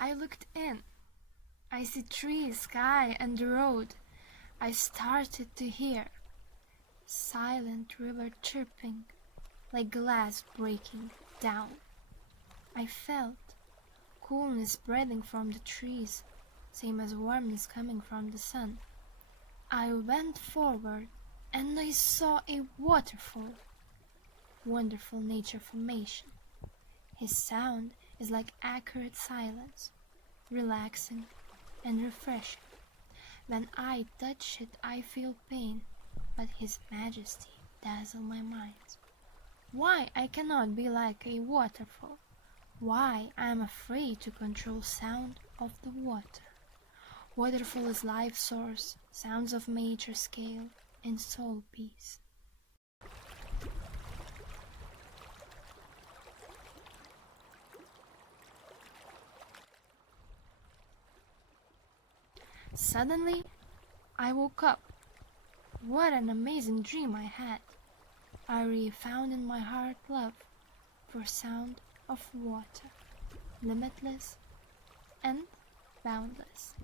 I looked in. I see trees, sky, and the road. I started to hear silent river chirping, like glass breaking down. I felt coolness spreading from the trees, same as warmness coming from the sun. I went forward and I saw a waterfall. Wonderful nature formation. His sound is like accurate silence, relaxing and refreshing. When I touch it, I feel pain, but his majesty dazzles my mind. Why I cannot be like a waterfall? Why I am afraid to control sound of the water? Waterfall is life source, sounds of major scale, and soul peace. Suddenly, I woke up. What an amazing dream I had. I found in my heart love for sound of water, limitless and boundless.